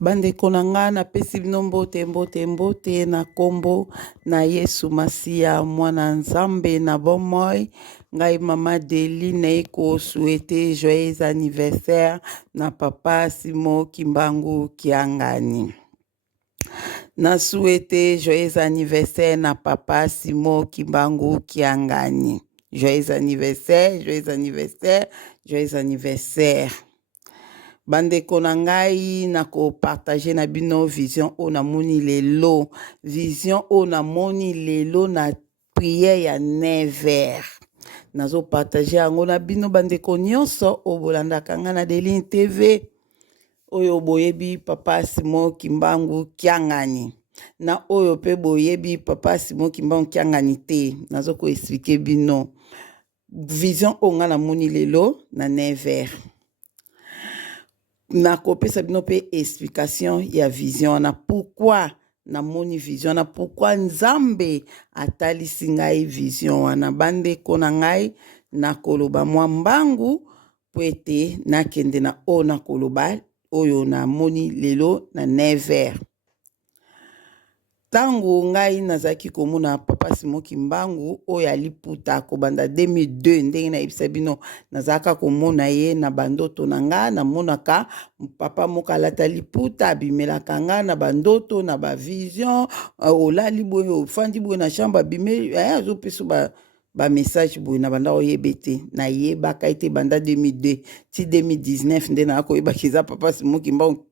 Bande konanga na pesi bino mbote na kombo na Yesu Masia mwana nzambe na bomoi. Ngai mama Deline eko souhaiter joyeux anniversaire na papa Simo Kimbangu Kiangani. Na souhaiter joyeux anniversaire na papa Simo Kimbangu Kiangani. Joyeux anniversaire, joyeux anniversaire, joyeux anniversaire. Bande konangai na ko partager na bino vision o na moni lelo. Vision o na moni lelo na prière ya 9h. Nazo partager yango na bino bande nyonso o bolanda kanga na Deline TV. Oyo boyebi papa Simo Kimbangu Kiangani. Na oyo pe boyebi papa Simo Kimbangu Kiangani te. Nazo ko expliquer bino. Vision o nga na moni lelo na 9h. Na kopesa bino pe explication ya vision na pourquoi na moni vision na pourquoi nzambe atalisi ngai vision wana bande kona ngai na koloba mwa mbangu po ete nakende na o na koloba oyo na moni lelo na 9h. Tango ngai nazaki komona papa Simo Kimbangu oyo aliputa kobanda 2002 ndenge na yebisa bino nazaka komona ye na bandoto na nga na monaka papa moko alata liputa abimelaka nga na bandoto na ba vision olali boye ofandi boye na chambre abime azopesa ba message boye na banda oyebe te na yebaka ete banda 2002 ti 2019 nde na koyebaka eza papa Simo Kimbangu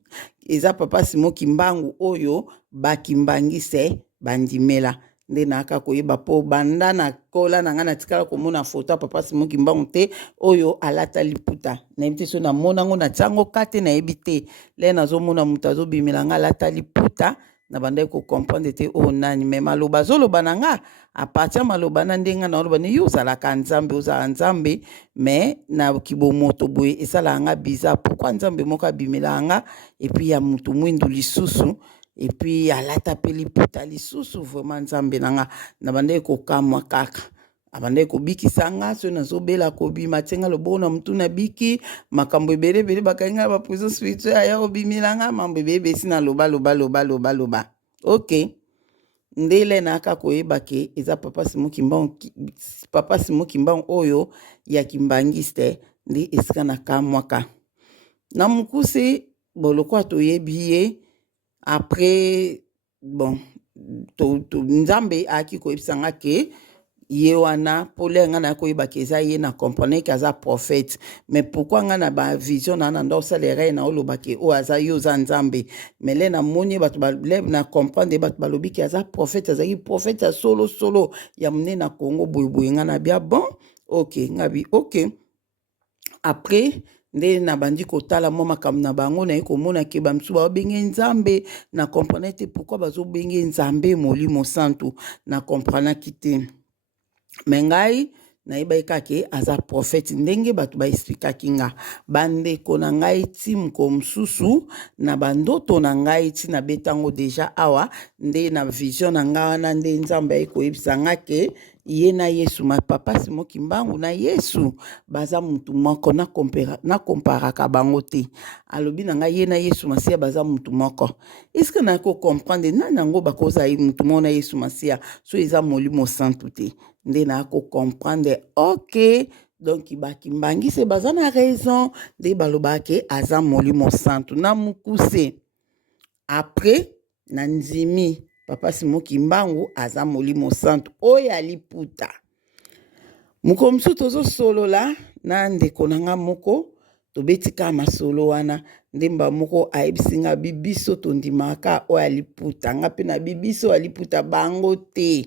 eza papa Simo Kimbangu oyo bakimbangise bandimela nde naka koyeba po banda na kola na nga na tikala komona foto papa Simo Kimbangu te oyo alata liputa na yebi te so na mona ngo na tiango kate na yebi te le nazomona mutu azobimela nga alata liputa na banda ko comprendre te o nani me maloba zoloba na nga apartir maloba na ndenga na oloba ni yo zalaka nzambe ozala nzambe me na kibomoto boye esala nga biza pourquoi nzambe moko abimela nga et puis ya mutu mwindu lisusu et puis alata pe liputa lisusu vraiment nzambe na nga na banda ko kamwa kaka abanda kobikisa nga so nazobela kobima tenga lobo na mutu na biki makambo ebele bakainga ba prison spirituelle ya obimila nga mambo ebele sina loba ok ndele na aka koyeba ke eza papa Simo Kimbangu oyo ya kimbangiste ndi esika na kamwaka na mukuse boloko toyebi ye après bon nzambe aki koyebisa nga ke ye wana pole nga na koyeba ke eza ye na comprendre ke aza prophète mais pourquoi nga na ba vision na ndo salere na oloba ke o aza yo za nzambe mais le na moni bato ba na comprendre bato balobi ke aza prophète azaki prophète ya solo ya mne na Congo boye nga na bia bon ok ngabi ok après nde na bandi kotala mo makambo na bango na ekomona ke bamsu ba benge nzambe na comprendre te pourquoi bazo benge nzambe molimo santu na comprendre kite mengai na yeba ke aza prophète ndenge bato ba expliquer nga bande kona ngai tim kom susu na bandoto na ngai ti na betango déjà awa nde na vision na nga wana nde nzambe koyebisa nga ke ye na Yesu ma papa Simo Kimbangu na Yesu baza mutu moko na comparaka bango te alobi na nga ye na Yesu Masia baza mutu moko est-ce que na ko comprendre na nango bakoza ye mutu moko na Yesu Masia so eza molimo santu te nde na ko comprendre ok donc bakimbangise baza na raison nde baloba ke aza molimo santu na mukuse après na nzimi papa Simo Kimbangu aza molimo santu oyo aliputa mukomsu tozo solola na ndeko nanga moko tobetika masolo wana ndemba moko ayebisinga bibiso tondimaka oyo aliputa nga pe na bibiso aliputa bango te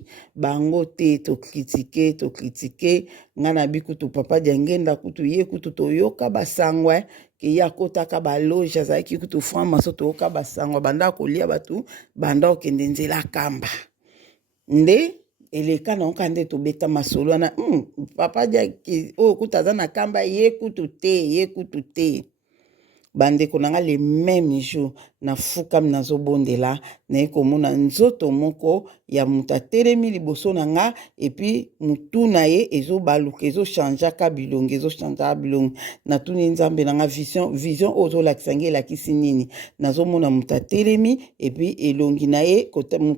to kritike nga na bikutu papa diangenda kutu ye kutu toyoka basangwa ke ya kotaka baloge azalaki kutu franc-maçon toyoka basangwa banda kolia batu banda okende nzela kamba nde eleka na oka nde tobeta masolo wana papa dia oyo kutu aza na kamba ye kutu te bandeko na nga le même jour na fukami nazobondela naye komona nzoto moko ya moto atelemi liboso na nga epuis mutu na ye ezobaluka ezochangeaka bilongi ezochangeaka bilongi natuni nzambe na nga vision oyo ozolakisa ngai elakisi nini nazomona moto atelemi epuis elongi na ye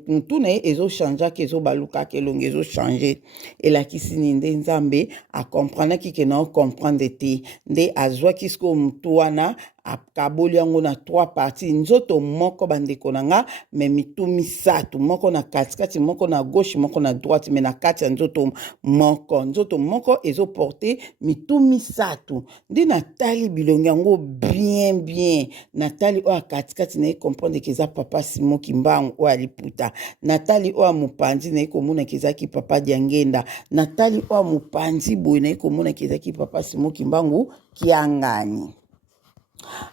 mutu na ye ezochangeaka ezobalukaka elongi ezochange elakisi nini nde nzambe akomprenaki ke na okomprendre te nde azwaki sikoyo mutu wana akaboli yango na 3 parties nzoto moko bandeko na nga me mitu misato moko na katikati moko na gauche moko na droite me na kati ya nzoto moko ezoporte mitu misato nde natali bilongi yango bien natali oyo katikati naye comprendre ke eza papa Simon Kimbangu oyo aliputa natali oyo mopanzi naye komona ke ezaki papa Diangenda natali oyo mopanzi boye naye komona ke ezaki papa Simon Kimbangu Kiangani.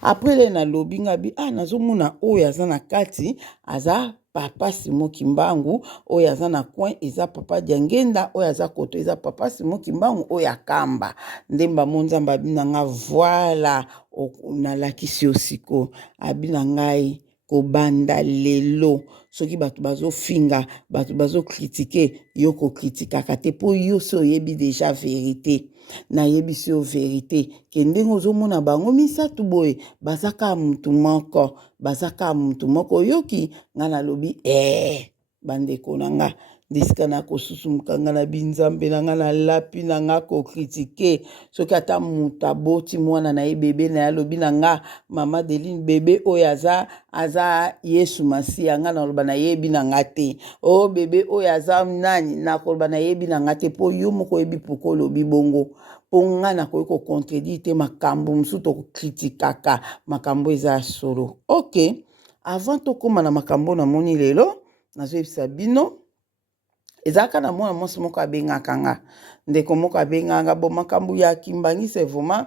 Après le na lobi ngabi nazomona oyo aza na kati aza papa Simon Kimbangu oyo aza na coin eza papa Diangenda oyo aza koto eza papa Simon Kimbangu oyo akamba ndemba monzamba abina nga voilà nalakisi osiko abina ngai kobanda lelo soki bato bazofinga bato bazokritike yo kokritikaka te po yo so oyebi deja vérité na yebisi yo vérité ke ndenge ozomona bango misato boye bazaka mutu moko oyoki nga nalobi bandeko na nga ndisika na kosusumuka nga na binzambe na nga na lapi na nga kokritike soki ata mutu aboti mwana na ye bebe na ye alobi na nga mama Deline bebe oyo aza Yesu Masiya nga naloba na yebi na nga te o bebe oyo aza nani nakoloba na yebi na nga te po yo moko yebi poko olobi bongo po nga nakoki kocontredire te makambo mosusu tokokritikaka makambo eza ya solo. Ok, avant tokóma na makambo namoni lelo nazoyebisa bino ezalaka na mwana mwasi moko abengaka nga ndeko moko abengaka nga bo makambo ya kimbangisi vraiment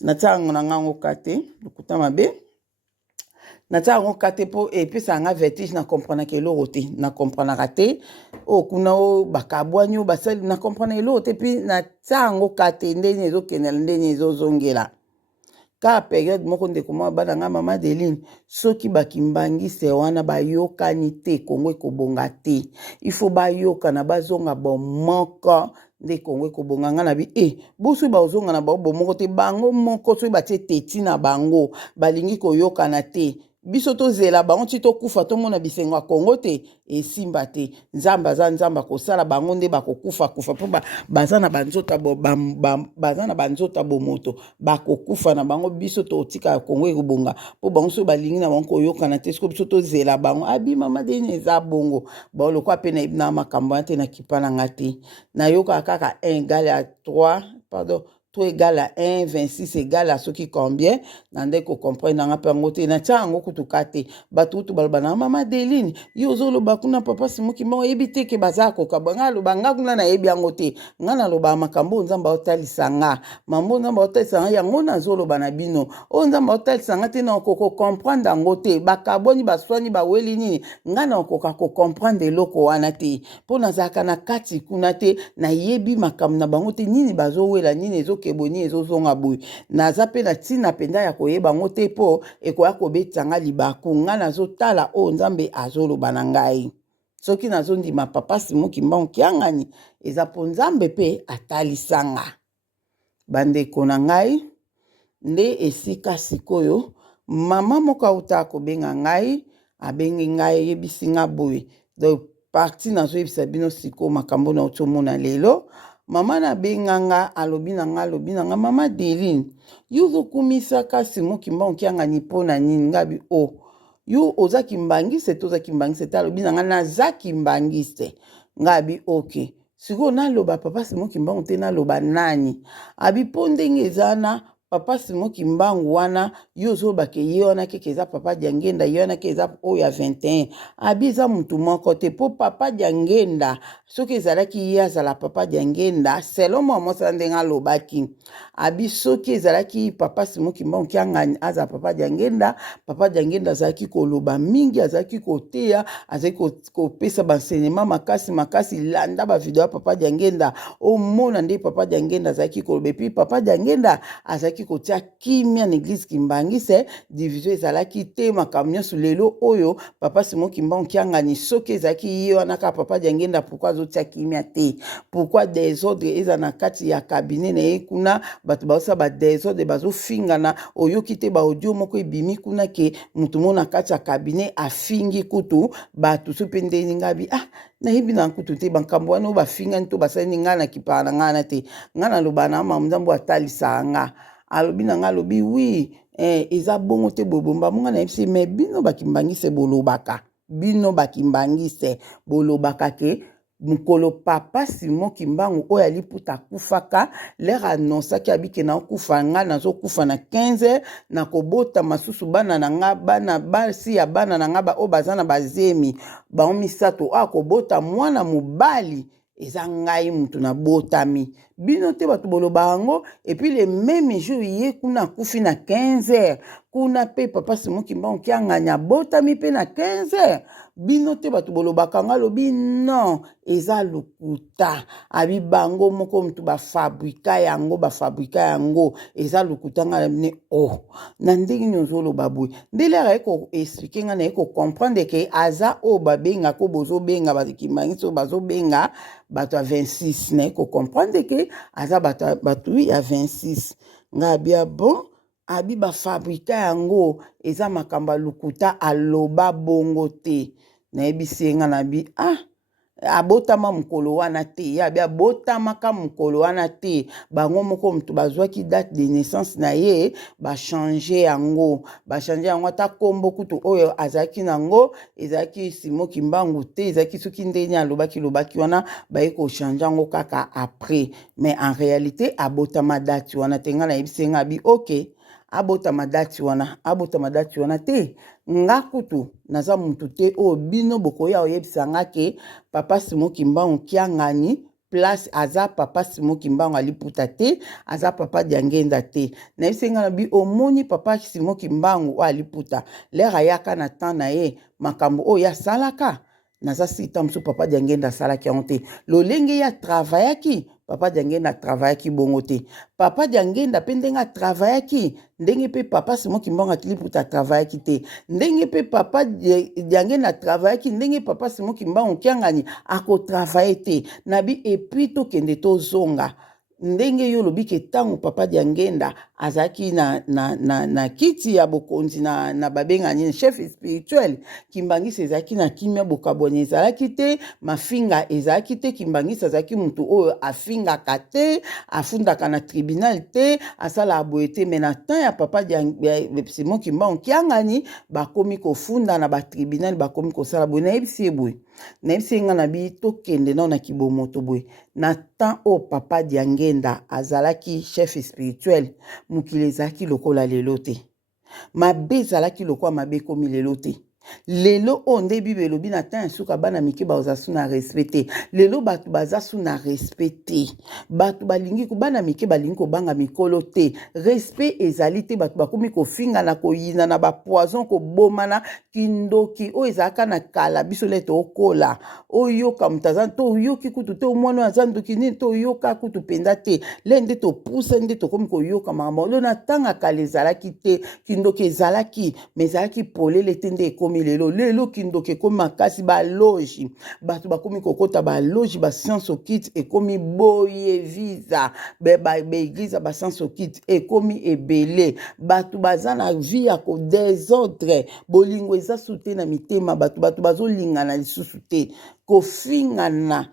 natia yango na ngango kate lokuta mabe natia yango kate po epesa nga vertige na comprendre eloko te na comprendre te kuna o bakabwani o basali na comprendre eloko te puis natia yango kate ndeni ezokendela ndeni ezozongela ka période moko ndeko mwa bana nga mama Deline soki bakimbangise wana bayokani te Kongo ekobonga te il faut bayokana bazonga bomoko nde Kongo ekobonga nga na bi boso bazonga na bomoko te bango moko soki batie teti na bango balingi koyokana te biso tozela bango ti tokufa tomona bisengo ya Kongo te esimba te nzambe aza nzambe akosala bango nde bakokufa po baza na banzota bomoto bakokufa na bango biso totika ya Kongo ekobonga po bango so balingi na bango koyokana te siko biso tozela bango abi mama Deni eza bongo lokwa pe nayebi na makambo wana te na kipa na nga te nayokaka kaka 1 égale à 3 pardon 3 égale à 1, 26 égale à ce qui combien nande ko comprendre nanga pe ngote na tia ngo kutuka te batutu baloba na mama Deline yo zoloba kuna papa Simon Kimbangu yebi ke bazako kabanga loba nga kuna na yebi yango te nga na loba makambo nzamba otalisa nga mambo nzamba otalisa nga yango na zoloba na bino o nzamba otalisa nga te na ko comprendre ngo te bakaboni baswani baweli nini nga na ko comprendre loko wana te po nazaka na kati kuna te na yebi makambo na bango te nini bazowela nini ezokeboni ezozonga boy naza pe na tina penda ya koyeba ngo te po ekoya kobetanga libaku nga nazotala o nzambe azoloba na ngai soki nazondima papa Simon Kimbangu Kiangani eza po nzambe pe atalisanga bandeko na ngai nde esika sikoyo mama moko auta kobenga ngai abengi ngai yebisi nga boye donc parti nazoyebisa bino siko makambo na otomona lelo mama na benganga alobi na nga mama Deline yo zokumisaka Simon Kimbangu Kiangani pona nini ngabi yo oza kimbangise to oza kimbangise te alobi na nga naza kimbangise ngabi ok siko naloba papa Simon Kimbangu te naloba nani abi po ndenge ezana papa Simon Kimbangu wana yo zoloba ke ye wana keke eza papa Diangenda ye wana ke eza oyo ya 21 abi eza mutu moko te po papa Diangenda soki ezalaki ye azala papa Diangenda selon mwa mwasi ndenge alobaki abi soki ezalaki papa Simon Kimbangu Kiangani azala papa Diangenda azalaki koloba mingi azalaki koteya azalaki kopesa baenseignement makasi landa bavideo ya papa Diangenda omona nde papa Diangenda azalaki koloba epi papa Diangenda azalaki bazalaki kotia kimia na église Kimbangise division ezalaki te makambo nyonso lelo oyo papa Simon Kimbangu kiangani soki ezalaki ye wana kaka papa Diangenda pourquoi azotia kimia te pourquoi désordre eza na kati ya cabinet na ye kuna bato baosala badésordre bazofingana oyoki te baaudio moko ebimi kuna ke mutu mo na kati ya cabinet afingi kutu bato so mpe ndeni ngabi nayebi na kutu te bankambo wana oyo bafingani to basalini ngai na kipaa na ngai na te ngai naloba na mama nzambo atalisa nga alobi na ngai alobi wi eza bongo te bobomba monga na yebisi me bino bakimbangise bolobaka bino bakimbangise bolobaka ke mukolo papa Simon Kimbangu oyo aliputa akufaka lere anonsaki abike na okufa nga nazokufa na 15 na kobota masusu bana na nga bana basi ya bana na nga oyo baza na bazemi baomisato akobota mwana mobali eza ngai mutu na botami bino te bato boloba yango epuis le même jour ye kuna akufi na 15h kuna pe papa Simon Kimbangu kianganya botami pe na 15h bino te bato bolobaka nga lobi non eza lukuta abi bango moko mutu bafabrika yango eza lukuta nga ne na ndenge nyonzoloba boye ndelera eko expliquer nga na eko comprendre ke aza o babenga ko bozobenga bakimbangisi bazobenga bato ya 26 na eko comprendre ke aza bato ya 26 nga bia bon abi bafabrika yango eza makamba lukuta aloba bongo te nayebisi nga na bi abotama mukolo wana te ya bia botamaka mukolo wana te bango moko mutu bazwaki date de naissance na ye bachange yango ata kombo kutu oyo azalaki nango ezalaki Simon Kimbangu te ezalaki soki ndeni alobaki wana baye kochange yango kaka après mais en réalité abotama date wana te nga nayebisi nga bi ok abotama date wana te nga kutu naza mutu te oyo bino bokoya oyebisa nga ke papa Simon Kimbangu kiangani place aza papa Simon Kimbangu aliputa te aza papa Diangenda te nayebisi nga na bi omoni papa Simon Kimbangu oyo aliputa lere ayaka na temps na ye makambo oyo asalaka naza sita mosu papa Diangenda asalaki yango te lolenge ya travaillaki papa Diangenda travaillaki bongo te papa Diangenda pe ndenge atravaillaki ndenge pe papa Simon Kimbangu akiliputa travaillaki te ndenge pe papa Diangenda travaillaki ndenge papa Simon Kimbangu kiangani akotravaille te nabi epuis tokende tozonga ndenge yo lobi ke tango papa Diangenda azaki na kiti ya bokonzi na babengani chef spirituel Kimbangisi ezalaki na kimia bokabwani ezalaki te mafinga ezalaki te Kimbangisi azalaki mutu oyo afingaka te afundaka na tribunal te asala aboye te me na temps ya papa Simon Kimbangu kiangani bakomi kofunda na batribunal bakomi kosala boye nayebisi boye nayebisi nga na bi tokende nao na kibomoto boye na temps o papa Diangenda azalaki chef spirituel mukili ezalaki lokola lelo te mabe ezalaki lokola mabe komi lelo te lelo oyo nde bible elobi na temps ya suka bana mike baza su na respect te lelo bato baza su na respect te bato balingi bana mike balingi kobanga mikolo te respect ezali te bato bakomi kofingana koyina na bapoison kobomana kindoki oyo ezalaka na kala biso lete okola oyoka mutu aza to oyoki kutu te omwana oyo aza ndoki nini to oyoka kutu mpenza te le nde topusa nde tokomi koyoka makambo lo na ntango ya kala ezalaki te kindoki ezalaki me ezalaki polele te nde ekomi lelo kindoki ekomi makasi baloji bato bakomi kokota baloji bascience okite ekomi boye visa baeglize bascience okite ekomi ebele bato baza na vie ya kodésordre bolingo eza su te na mitema bato bazolingana lisusu te kofingana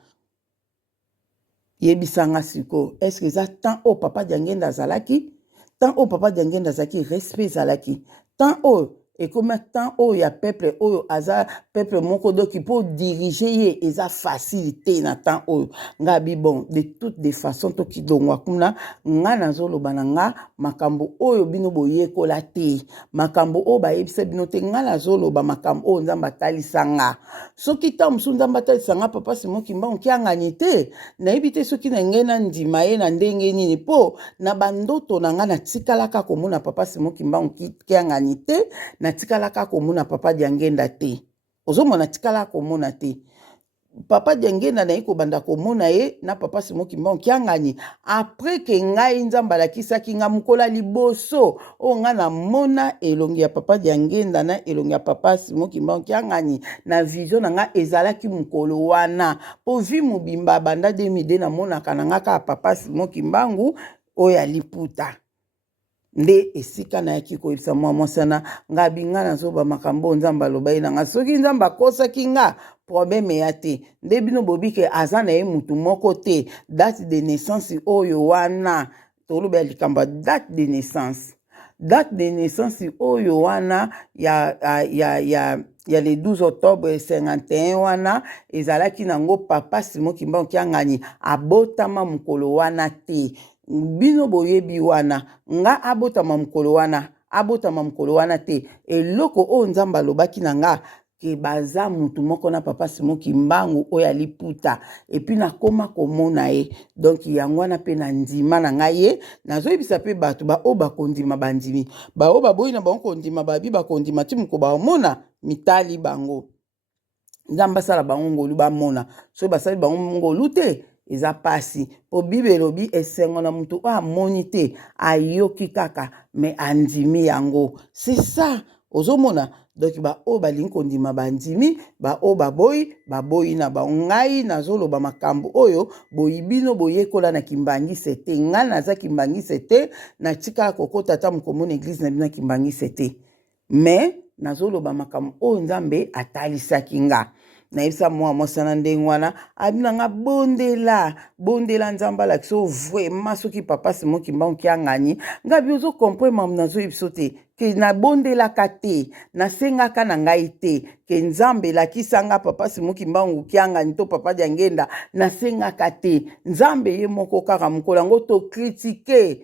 yebisanga siko eske eza temps oyo papa Diangenda azalaki temps oyo papa Diangenda azalaki respect ezalaki temps oyo ekoma temps oyo ya peuple oyo aza peuple moko doki po diriger ye eza facilité na temps oyo nga bi bon de toutes les façons toki dongwa kuna nga nazoloba na nga makambo oyo bino boyekola te makambo oyo bayebisa bino te nga nazoloba makambo oyo nzambe atalisa nga soki ta mosu nzambe atalisa nga papa Simon Kimbangu kiangani te nayebi te soki na ngai na ndima ye na ndenge nini po na bandoto na nga natikalaka komona papa Simon Kimbangu kiangani te natikalaka komona papa Diangenda te ozomona tikala komona te papa Diangenda na iko banda komona ye na papa Simon Kimbangu kiangani après que ngai nzamba la kisaki nga mukola liboso o nga na mona elongi ya papa Diangenda na elongi ya papa Simon Kimbangu kiangani na vision na nga ezalaki mukolo wana po vi mubimba banda 2002 na mona kananga ka papa Simon Kimbangu o ya liputa nde esika na yaki koyebisa mwa mwasana nga binga nazoba makambo nzamba alobai na nga soki nzamba akosaki nga problème ya te nde bino bobike aza na ye mutu moko te date de naissance oyo wana toloba ya likambo date de naissance oyo wana ya le 12 octobre 51 wana ezalaki nango papa Simon Kimbangu kiangani abotama mukolo wana te bino boyebi wana nga abotama mukolo wana te eloko o nzamba alobaki na nga ke baza mutu moko na papa Simon Kimbangu oyo aliputa epi nakoma komona ye donc yango wana pe na ndima na ngai ye nazoyebisa pe bato bao bakondima bandimi bao baboyi na bango kondima babi bakondima ti muko baomona mitali bango nzamba asala bango ngolu bamona so basali bango ngolu te eza pasi po bible elobi esengo na mutu oyo amoni te ayoki kaka me andimi yango c'est ça ozomona donc bao balingi kondima bandimi bao baboyi na bango ngai nazoloba makambo oyo boyi bino boyekola na kimbangise te ngai naza kimbangise te natikala kokota ata mokomona eglise na bino kimbangise te me nazoloba makambo oyo nzambe atalisaki nga naibisa mwa mwasana ndenge wana abina nga bondela nzamba la kiso vraiment soki papa Simon Kimbangu kiangani nga biozo comprendre mam nazo yebso te ke na bondelaka te nasengaka na ngai te ke nzambe lakisanga papa Simon Kimbangu kiangani to papa Diangenda nasengaka te nzambe ye moko kaka mukolo yango to critiquer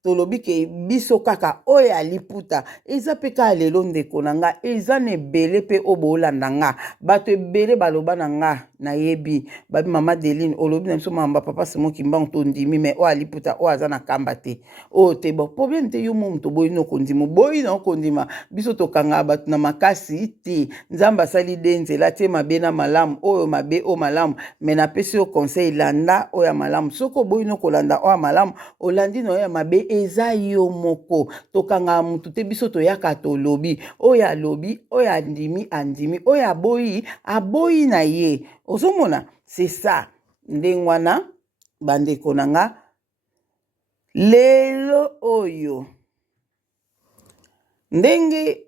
tolobi ke biso kaka oyo aliputa eza pe ka lelo ndeko na nga eza na ebele pe oyo boolanda nga bato ebele baloba na nga nayebi babi mama Deline olobi na biso mamba papa Simon Kimbangu tondimi me oyo aliputa oyo aza na kamba te oyo te bon problème te yo mo moto boyi na okondima boyi na okondima biso tokanga bato na makasi te nzambe asali de nzela te mabe na malamu oyo mabe oyo malamu me napesi yo conseil landa oyo ya malamu soki oboyi na okolanda oyo ya malamu olandi na oyo ya mabe eza yo moko tokanga mutu te biso toyaka tolobi oyo alobi oyo andimi oyo aboyi na ye ozomona c'est ça ndenge wana bandeko na nga lelo oyo ndenge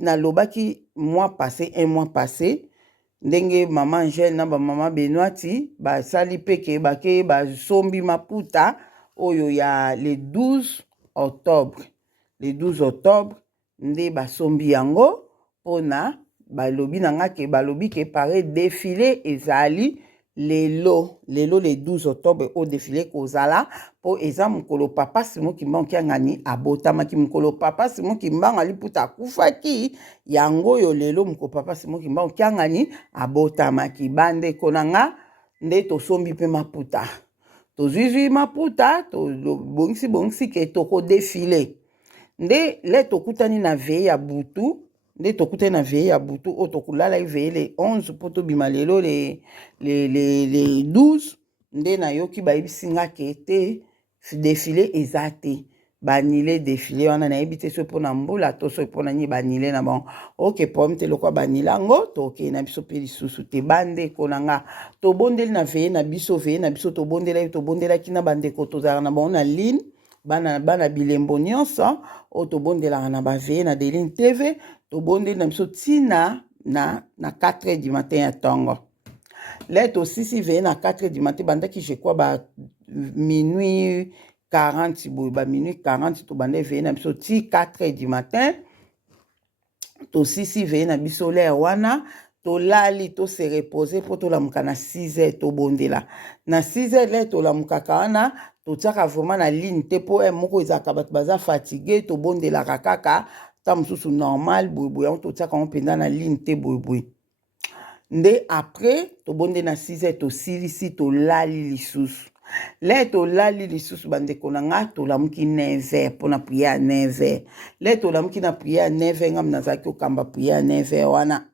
nalobaki un mois passé ndenge mama Angèle na mama Benoîti basali peke bake basombi maputa oyo ya le 12 octobre nde basombi yango pona balobi na nga ke balobi ke pare défilé ezali lelo le 12 octobre au défilé kozala po eza mukolo papa Simon Kimbangu kiangani abotamaki mukolo papa Simon Kimbangu aliputa akufaki yango yo lelo mukolo papa Simon Kimbangu kiangani abotamaki bandeko na nga nde tosombi pe maputa tozwizwi maputa bongisi ke toko défilé nde le tokutani na veye ya butu o tokulala veye le 11 po tobima lelo le 12 nde nayoki bayebisi nga ke te défilé eza te banile défilé wana nayebi te so mpona mbula to so mpona nini banile na bango oke problème te lokwa banile yango tokei na biso mpe lisusu te bandeko na nga tobondeli na veye na biso tobondelaki na bandeko tozalaka na bango na ligne bana bilembo nyonso oyo tobondelaka na baveye na Deline TV tobondeli na biso ntina na 4h du matin ya ntongo le tosisi veye na 4h du matin bandaki je crois ba minuit 40 boye ba minuit 40 tobande veye na biso ti 4h du matin tosisi veye na biso lere wana tolali tose repose po tolamuka na 6h tobondela na 6h le tolamukaka wana totiaka vraiment na ligne te po moko ezalaka bato baza fatigue tobondelaka kaka ta mosusu normal boyeboye yango totiaka yango mpenza na ligne te boyeboye nde après tobonde na 6h tosilisi tolali lisusu le tolali lisusu bandeko na nga tolamuki 9h mpona priere ya 9h le tolamuki na priere ya 9h ngam nazalaki okamba priere ya 9h wana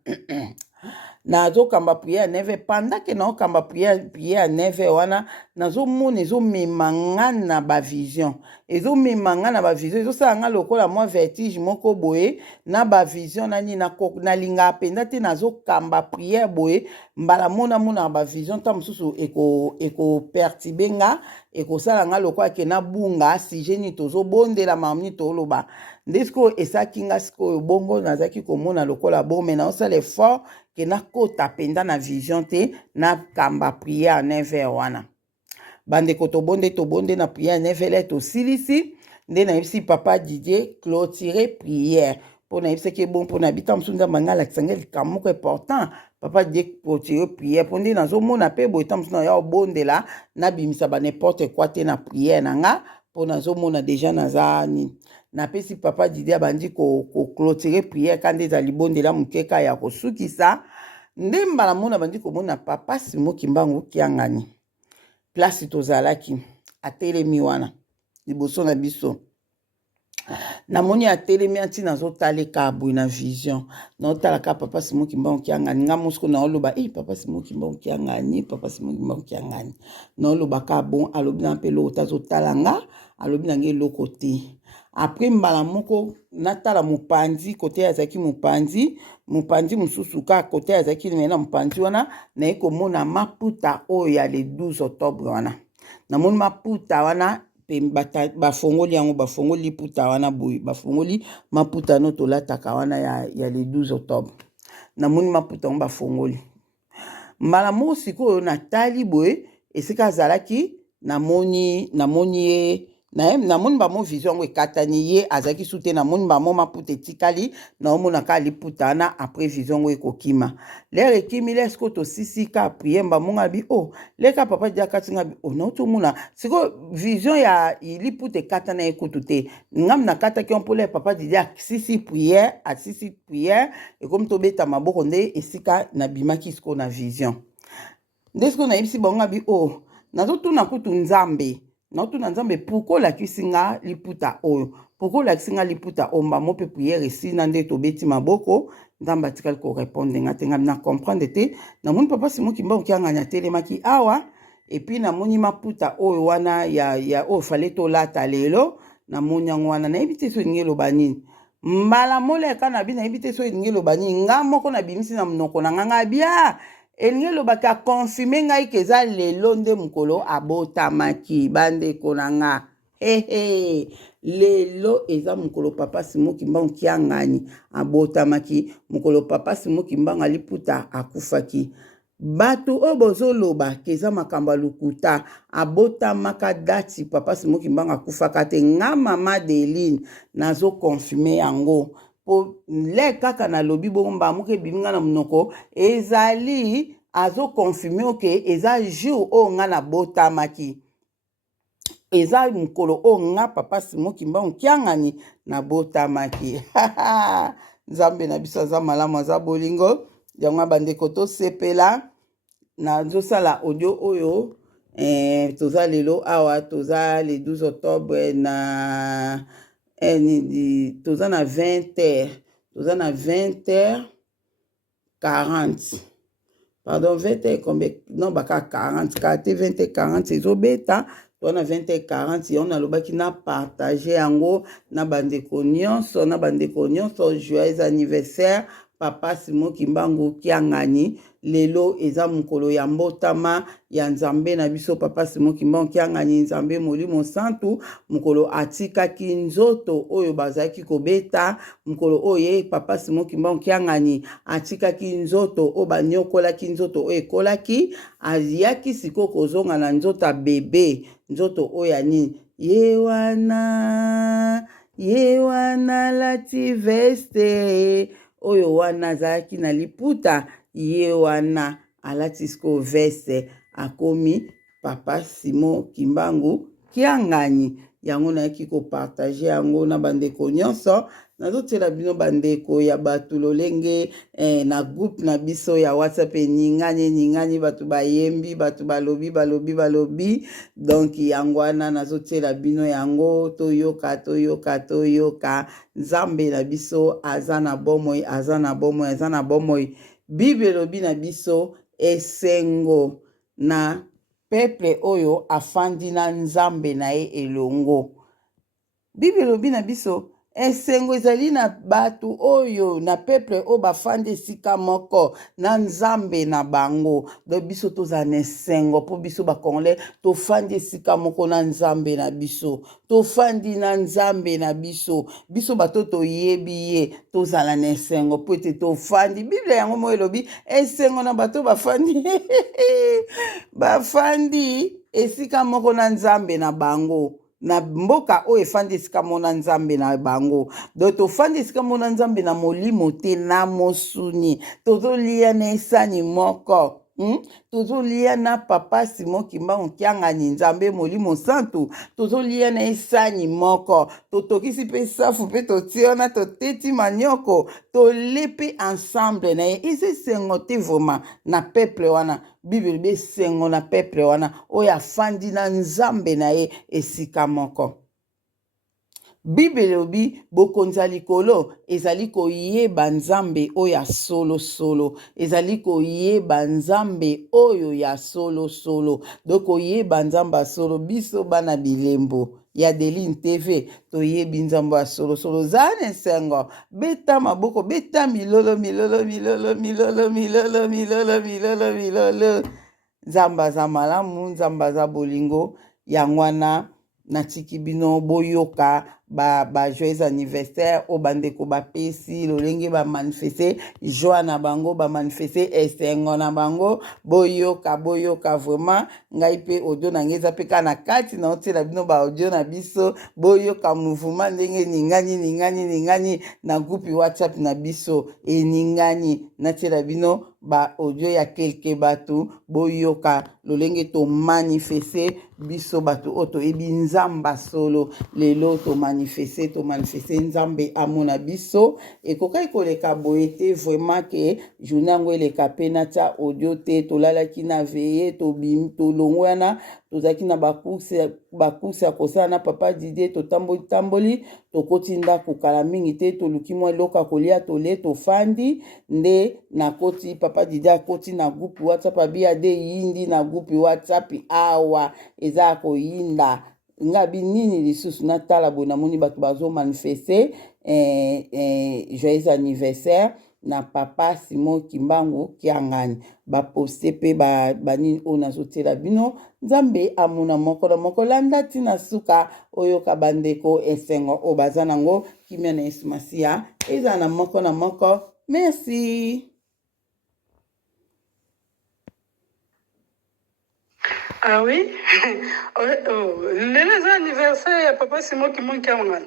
nazokamba priere ya 9 pendant ke naokamba priere ya 9 wana nazomona ezomema nga na bavision ezomema nga na bavision ezosala nga lokola mwa vertige moko boye na bavision nani nalingaka mpenza te nazokamba priere boye mbala mona bavision ntan mosusu ekopertibe nga ekosala nga lokola ke nabunga sujet nini tozobondela makambo nini toloba nde sikoyo esaki nga sikoyo bongo nazalaki komona lokola bome naosala effort ke nakota mpenza na vision te nakamba priere 9h wana bandeko tobonde na priere 9h tosilisi nde nayebisi papa Didier clôturer priere mpo nayebisaki bon mpo nabita mosusu nzambe anga alakisanga likambo moko important papa Didier clôturer priere mpo nde nazomona mpe boye ta mosusu naya obondela nabimisa n'importe quoi te na priere na nga mpo nazomona deja naza nini napesi papa Didier abandi clôturer priere kande ezali bondela mokeka ya kosukisa nde mbala mona bandi komona papa Simon Kimbangu kiangani place tozalaki atelemi wana liboso na biso namoni atelemi anti nazotaleka boye na vision naotalaka papa Simon Kimbangu kiangani nga mosiko naoloba papa Simon Kimbangu kiangani papa Simon Kimbangu kiangani naolobaka bon alobi na mpe loko tazotala nga alobi na nge eloko te après mbala moko natala mopanzi kote azalaki mopanzi mosusu ka kote azalaki na mopanzi wana naye komona maputa oyo ya le 12 octobre wana namoni maputa wana pe bafongoli yango bafongoli liputa wana boye bafongoli maputa no tolataka wana ya le 12 octobre namoni maputa yango bafongoli mbala moko sikoyo natali boye esika azalaki namoni ye namoni bamo vision yango ekatani ye azalaki su te namoni bamo maputa etikali naomonaka liputa wana après vision yango ekokima lere ekimi le siko tosisika priere bamonga bi leka papa Didier akatinga bi naotomona siko vision ya liputa ekatana ye kutu te ngam nakataki mpo le papa Didier asisi priere ekomi tobeta maboko nde esika nabimaki siko na vision nde siko nayebisi bango bi nazotuna kutu nzambe naotuna nzambe pourko olakisi nga liputa oyo pourko olakisi nga liputa mbamo mpe priere esina nde tobeti maboko nzambe atikali korepondre nga te nga na comprendre te namoni papa Simon Kimbangu kiangani atelemaki awa epuis namoni maputa oyo wana ya oyo fale tolata lelo namoni yango wana nayebi te so elingi eloba nini mbala moleka na bi nayebi te so elingi eloba nini nga moko nabimisi na monoko na nga bia elingi elobaka konfirme ngai ke eza lelo nde mokolo abotamaki bandeko na nga lelo eza mokolo papa Simon Kimbangu kiangani abotamaki mokolo papa Simon Kimbangu aliputa akufaki bato oyo bozoloba ke eza makambo ya lokuta abotamaka dati papa Simon Kimbangu akufaka te nga mama Deline nazokonfirme yango po le kaka nalobi bongo mbamuka ebimi nga na monoko ezali azokonfirme oke eza jour oyo nga nabotamaki eza mokolo oyo nga papa Simon Kimbangu kiangani nabotamaki nzambe na biso aza malamu aza bolingo yango bandeko tosepela nazosala audio oyo toza lelo awa toza le 12 octobre na toza na 20h toza na 20h40 pardon 20h combien non baka 40 kate 20h40 ezobeta toza na 20h40 yango nalobaki na partage yango na bandeko nyonso joyeux anniversaire papa Simon Kimbangu kiangani lelo eza mokolo ya mbotama ya nzambe na biso papa Simon Kimbangu kiangani nzambe molimo santu mokolo atikaki nzoto oyo bazalaki kobeta mokolo oyo papa Simon Kimbangu kiangani atikaki nzoto oyo banyokolaki nzoto oyo ekolaki ayaki siko kozonga na nzoto ya bebe nzoto oyo ya nini ye wana lati veste oyo wana azalaki na liputa ye wana alati siko veste akomi papa Simon Kimbangu kiangani yango nayaki kopartage yango na bandeko nyonso nazotela bino bandeko ya bato lolenge na groupe na biso ya WhatsApp ningani bato bayembi bato balobi donc yango wana nazotela bino yango toyoka nzambe na biso aza na bomoi Bible elobi na biso esengo na peuple oyo afandi na nzambe na ye elongo. Bible elobi na biso esengo ezali na bato oyo na peuple oyo bafandi esika moko na nzambe na bango. Do biso tozala na esengo po biso bakongolais tofandi esika moko na nzambe na biso, tofandi na nzambe na biso, biso bato toyebi ye tozala na esengo po ete tofandi. Bible yango mo elobi esengo na bato bafandi bafandi esika moko na nzambe na bango, na mboka oyo efandi esika mona nzambe na bango. Donc tofandi esika mona nzambe na molimo te na mosuni, tozolia na esani moko. Tozolia na papa Simon Kimbangu Kiangani nzambe molimo santu, tozolia na esani moko, totokisi pe safu pe totiona toteti manioko, tolepe ensemble na ye. Ise sengo te vraiment na peuple wana. Bible be sengo na peuple wana oyo afandi na nzambe na ye esika moko. Bible elobi bokonzi ya likolo ezali koyeba nzambe oyo ya solo solo, ezali koyeba nzambe oyo ya solo solo. Donc koyeba nzambe ya solo, biso bana bilembo ya Deline TV toyebi nzambe ya solo solo. Zana esengo, beta maboko, beta milolo milolo milolo milolo milolo milolo milolo milolo. Nzamba za malamu, nzamba za bolingo, yangwana natiki bino boyoka ba joyeux anniversaire o bandeko ba pesi lolenge ba manifester joie na bango, ba manifester esengo na bango, boyoka vraiment. Ngai pe audio na ngeza pe kana kati na otela bino ba audio na biso, boyoka mouvement ndenge ningani na groupe WhatsApp na biso eningani natela bino ba audio ya quelque batu, boyoka lolenge to manifester biso batu oto ebi nzamba solo lelo to manifester nzambe amona biso ekokai koleka boye te vraiment ke journée yango eleka pe na tia audio te tolalaki na veye tolongwana tozalaki na bakurse ya kosala na papa Didier totamboli tokoti ndako kala mingi te toluki mwa eloka kolia tole tofandi nde nakoti papa Didier akoti na groupe WhatsApp abia de yindi na groupe WhatsApp awa eza koyinda ngabi nini lisusu natala boye namoni bato bazo manifester joyeux anniversaire na papa Simon Kimbangu Kiangani baposte pe banini oyo nazotela bino nzambe amuna moko na moko landa tina suka oyoka bandeko esengo o baza nango kimia na Yesu Masia eza na moko na moko. Merci. Ah oui? Les anniversaires, ya papa Simon Kimbangu Kiangani.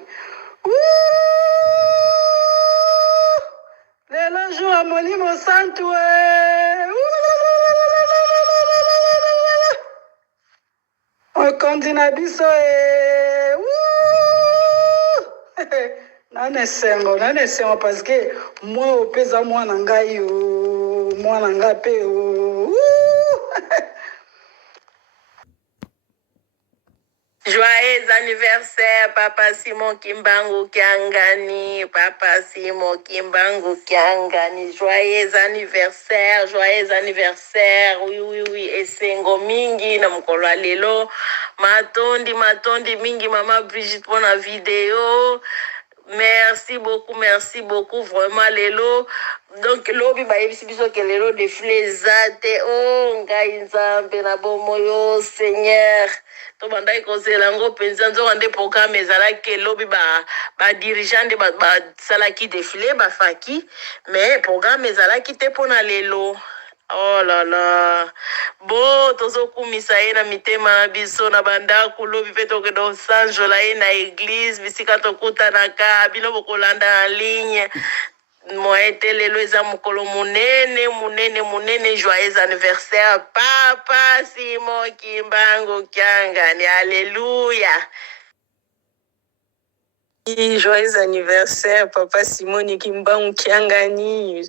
Lelo jour à molimo santu okondi na biso nane sengo parce que moi opeza mwana ngai mwana ngai pe Joyeux anniversaire, Papa Simon Kimbangu Kiangani, Papa Simon Kimbangu Kiangani, joyeux anniversaire, oui, esengo mingi na mukolo lelo, matondi mingi, Maman Brigitte pour la vidéo, merci beaucoup, vraiment lelo, donc lobi ba yebisi biso ke lelo défilé zate, oh, ngai nzambe na bomoyo, Seigneur, to bandai kozela ngo penza nzoka nde programme ezalaki lobi ba dirigeant de ba salaki défilé ba faki mais programme ezalaki te pona lelo. Oh là là, bo tozokumisa ye na mitema na biso na bandako lobi pe toke do sanjola ye na église bisika tokutanaka bino bokolanda na ligne moete lelo eza mokolo munene joyeux anniversaire Papa Simon Kimbangu Kiangani, alléluia. Joyeux anniversaire Papa Simon Kimbangu Kiangani,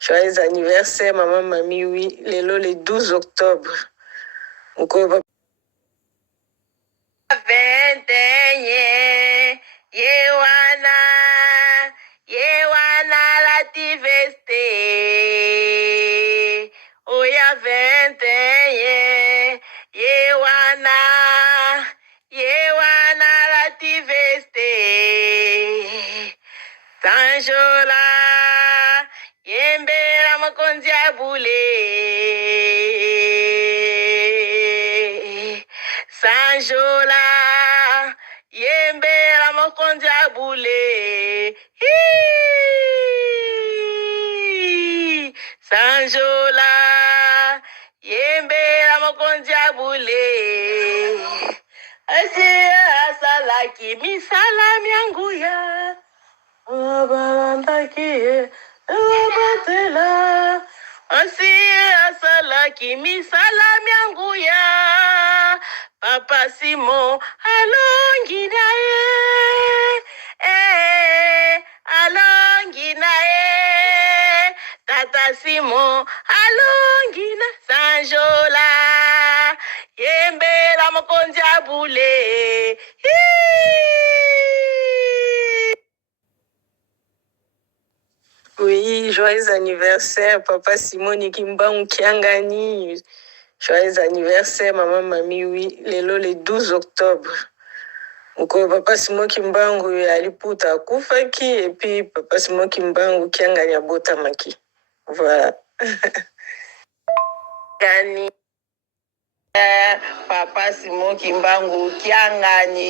joyeux anniversaire Maman Mami, oui, lelo le 12 octobre. 21 Yewana la tiveste mokondia bule sanjola yembela mokondia bule sanjola yembela mokondia bule asi asalaki misala mianguya abalandakie abatela asi asalaki misala mianguya papa Simo alongi na ye alongi na ye tata Simo alongi na sanjola yembela mokonzi abule Oui, joyeux anniversaire, Papa Simon Kimbangu Kiangani. Joyeux anniversaire, Maman Mami, oui, le 12 octobre. Donc, Papa Simon Kimbangu aliputa kufaki, et puis Papa Simon Kimbangu Kiangani abota maki. Voilà. Gani. Papa Simon Kimbangu Kiangani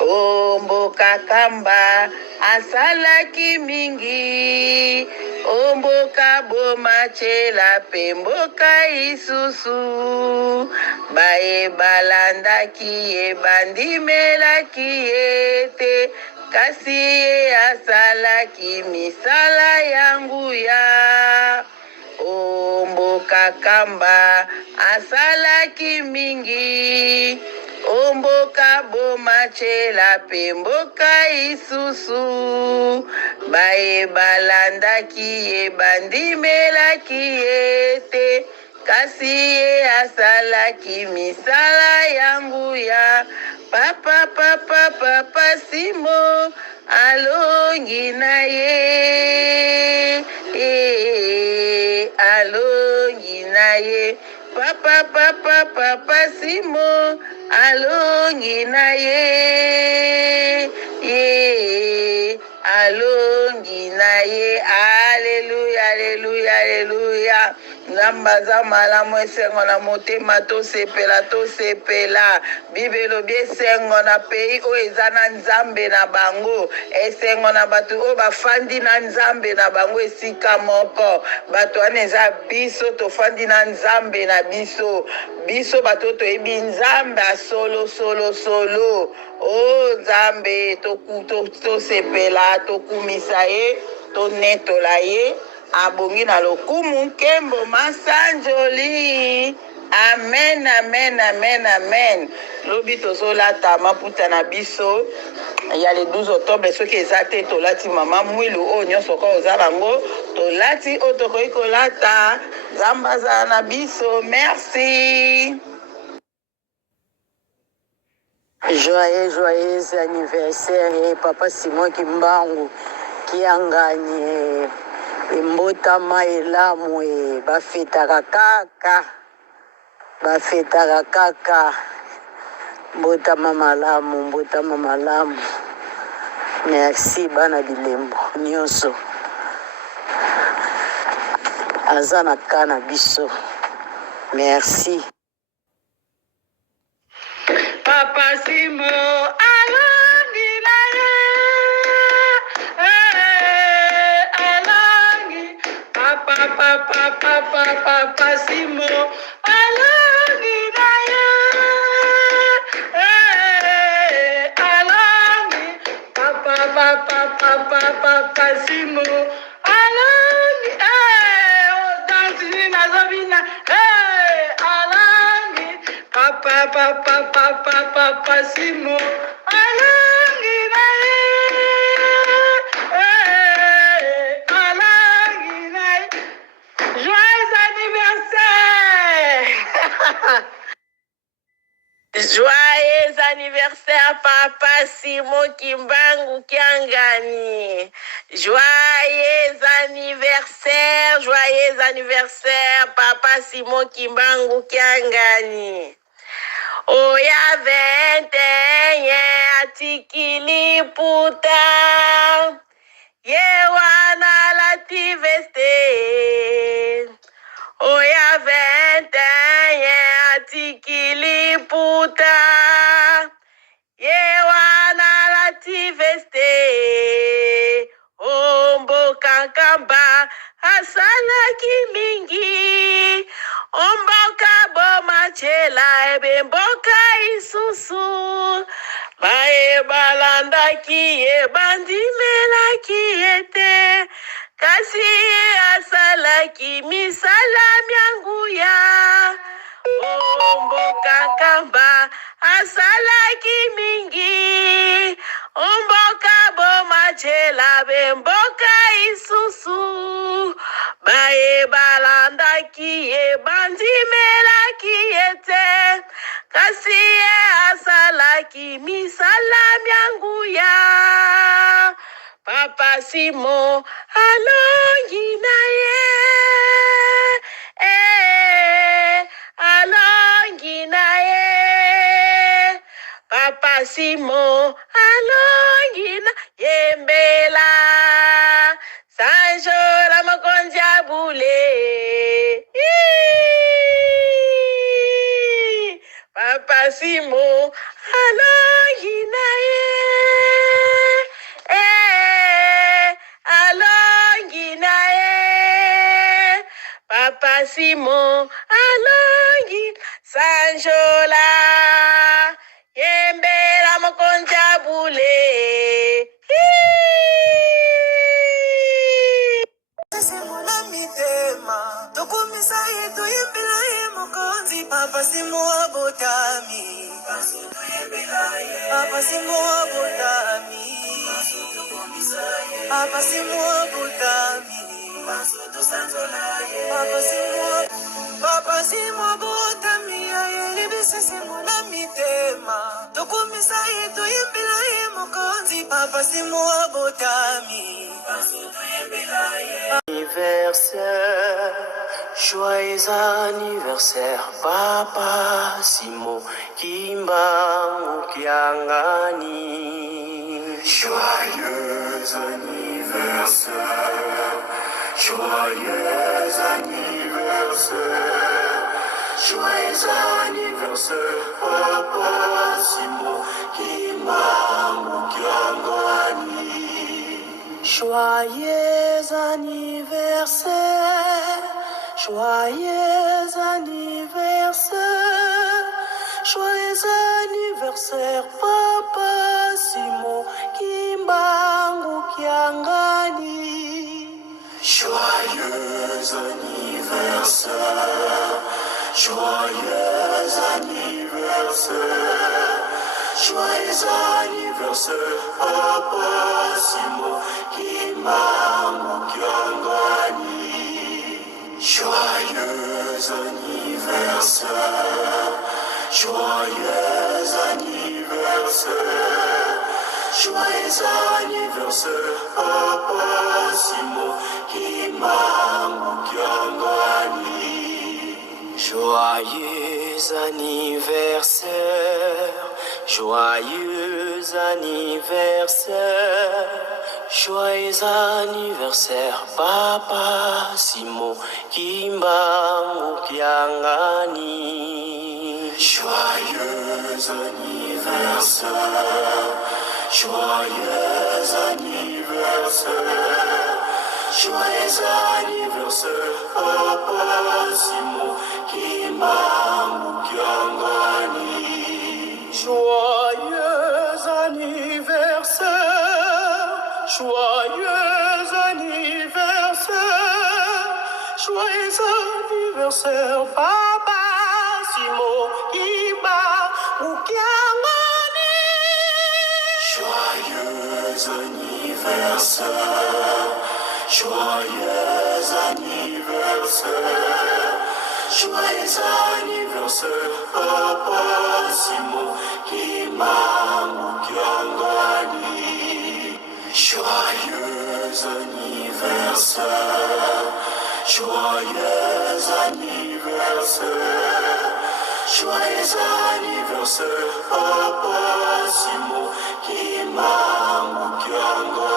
Omboka Kamba asalaki mingi Omboka bomachela pemboka isusu bae balandaki ebandimelaki ete kasi ye asalaki misala yangu ya Omboka Kamba asalaki mingi Omboka bomachela pemboka isusu bae balandaki ebandimelaki ete kasi ye asalaki misala yangu ya papa Simo alongi na ye alongi na ye papa Simo alongi na ye alongi na ye Alléluia Alléluia Alléluia Nzamba za malamu esengo na motema tosepela bibelo biesengo na pays oyo eza na nzambe na bango esengo na bato oyo bafandi na nzambe na bango esika moko bato wana eza biso tofandi na nzambe na biso bato toyebi nzambe solo o nzambe tosepela tokumisa ye tonetola ye abongi na lokumu nkembo masanjoli amen amen amen amen lobi tozolata maputa na biso ya le 12 octobre soki eza te tolati mama mwilu oyo nyonso ko oza bango tolati oyo tokoki kolata nzambe azala na biso merci. Joyeux anniversaire Papa Simon Kimbangu Kiangani embotama elamu bafetaka kaka mbotama malamu merci bana bilembo nyonso aza na kana biso merci. Papa Simo alongi na ye alongi papa Simo alongi na ye alongi papa Simo alongi dansini nazobina alongi papa Simo alongi na ye alongi na ye joyeux anniversaire. Joyeux anniversaire Papa Simon Kimbangu Kiangani. Joyeux anniversaire Papa Simon Kimbangu Kiangani. Oya 21 atikili puta ye wana lati veste kankamba asalaki mingi omboka bomachela ebe mboka isusu baye balandaki ye bandimelaki ete kasi ye asalaki misala mianguya omboka kamba asalaki mingi omboka bomachela be mboka isusu baye balandaki ye bandimelaki ete kasi ye asalaki misala mianguya Papa Simo alongi na ye alongi na ye Papa Simo alongi na yembela Sanjo la mokonja bule Papa Simo alongi na ye alongi na ye Papa Simo alongi Sanjola yembela mokonja bule Papa Simo abotami Papa Simo abotami Papa Simo abotami Papa Simo abotami ayelebisa Simo na mitema tokumisa yetu yimbila yemokonzi Papa Simo abotami Anniversaire, joyeux anniversaire, Papa Simo Kimbangu Kiangani. Joyeux anniversaire, joyeux anniversaire, joyeux anniversaire, Papa Simo Kimbangu Kiangani. Joyeux anniversaire, joyeux anniversaire, joyeux anniversaire, Papa Simo Kimbangu Kiangani. Joyeux anniversaire, joyeux anniversaire. Joyeux anniversaire, Papa Simo Kimbangu Kiangani. Joyeux anniversaire, joyeux anniversaire, joyeux anniversaire, Papa Simo Kimbangu Kiangani. Joyeux anniversaire. Joyeux anniversaire, joyeux anniversaire, Papa Simo Kimbangu Kiangani. Joyeux anniversaire, joyeux anniversaire, joyeux anniversaire, Papa Simo Kimbangu Kiangani. Joyeux anniversaire, joyeux anniversaire, joyeux anniversaire, Papa Simo Kimbangu Kiangani. Joyeux anniversaire, joyeux anniversaire, joyeux anniversaire, Papa Simo Kimbangu Kiangani. Joyeux anniversaire, joyeux anniversaire, joyeux anniversaire, Papa Simo Kimbangu Kiangani.